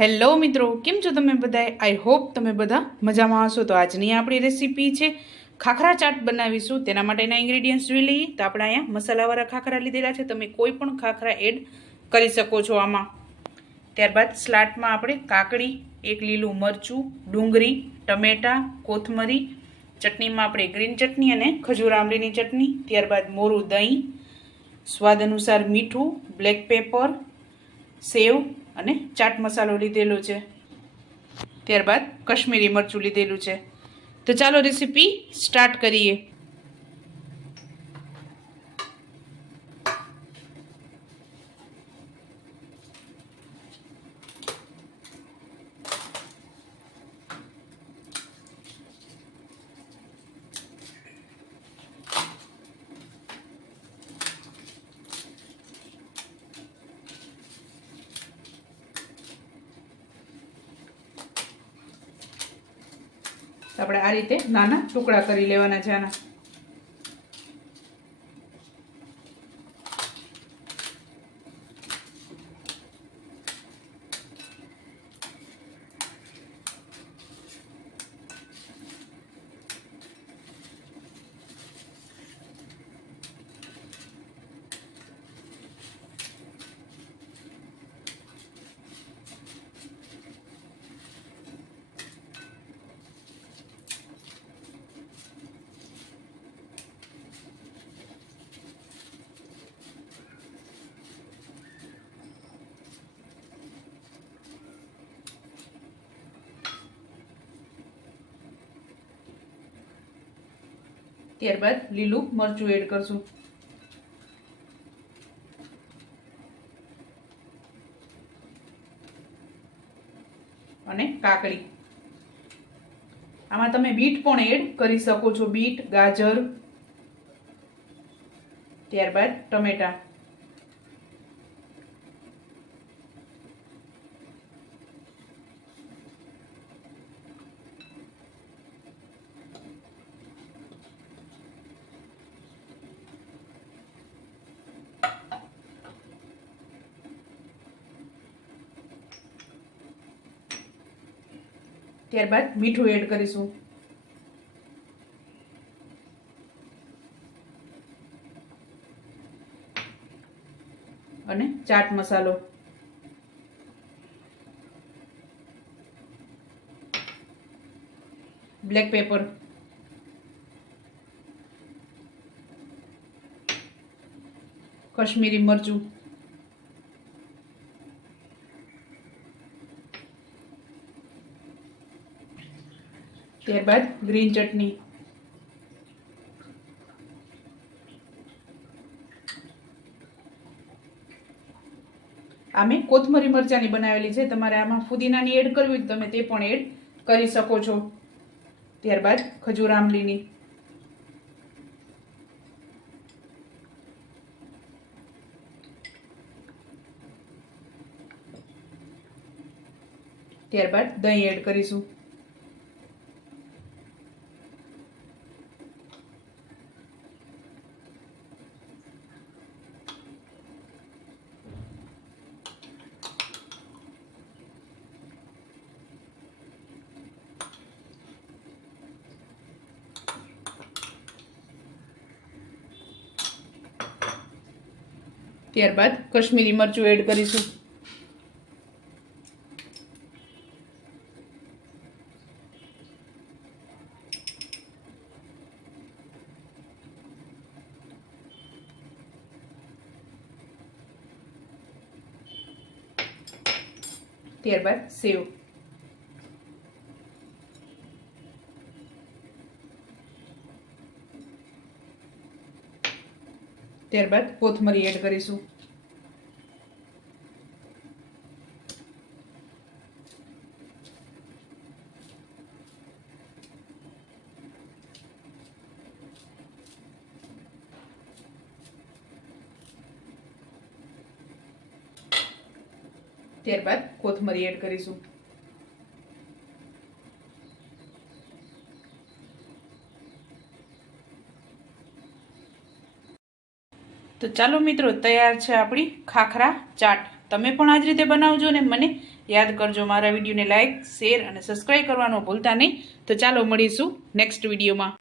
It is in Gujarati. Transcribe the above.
હેલો મિત્રો, કેમ છો તમે બધા? આઈ હોપ તમે બધા મજામાં હશો. તો આજની આપણી રેસીપી છે ખાખરા ચાટ બનાવીશું. તેના માટેના ઇન્ગ્રેડિયન્ટ્સ જોઈ લઈએ. તો આપણે અહીંયા મસાલાવાળા ખાખરા લીધેલા છે. તમે કોઈ પણ ખાખરા એડ કરી શકો છો આમાં. ત્યારબાદ સ્લાટમાં આપણે કાકડી, એક લીલું મરચું, ડુંગળી, ટમેટા, કોથમરી, ચટણીમાં આપણે ગ્રીન ચટણી અને ખજૂર આંબલીની ચટણી, ત્યારબાદ મોરું દહીં, સ્વાદ અનુસાર મીઠું, બ્લેક પેપર, સેવ અને ચાટ મસાલો લીધેલો છે. ત્યારબાદ કશ્મીરી મરચું લીધેલું છે. તો ચાલો રેસીપી સ્ટાર્ટ કરીએ. આપણે આ રીતે નાના ટુકડા કરી લેવાના છે આના. ત્યારબાદ લીલું મરચું એડ કરશું. અને કાકડી. આમાં તમે બીટ પણ એડ કરી શકો છો. બીટ, ગાજર. ત્યારબાદ ટમેટા. ત્યારબાદ મીઠું એડ કરીશું. અને ચાટ મસાલો. Black paper. કશ્મીરી મરચું. ત્યારબાદ ગ્રીન ચટણી. આ મેં કોથમરી મરચાની બનાવેલી છે. તમારે આમાં ફુદીનાની એડ કરવી હોય તો તમે તે પણ એડ કરી શકો છો. ત્યારબાદ ખજૂર આંબલીની. ત્યારબાદ દહીં એડ કરીશું. ત્યારબાદ કશ્મીરી મરચું એડ કરીશું. ત્યારબાદ સેવ. ત્યારબાદ કોથમરી એડ કરીશું. ત્યારબાદ કોથમરી એડ કરીશું. તો ચાલો મિત્રો, તૈયાર છે આપણી ખાખરા ચાટ. તમે પણ આ જ રીતે બનાવજો ને મને યાદ કરજો મારા વિડીયોને લાઇક શેર અને સબસ્ક્રાઈબ કરવાનું ભૂલતા નહીં. તો ચાલો મળીશું નેક્સ્ટ વિડીયોમાં.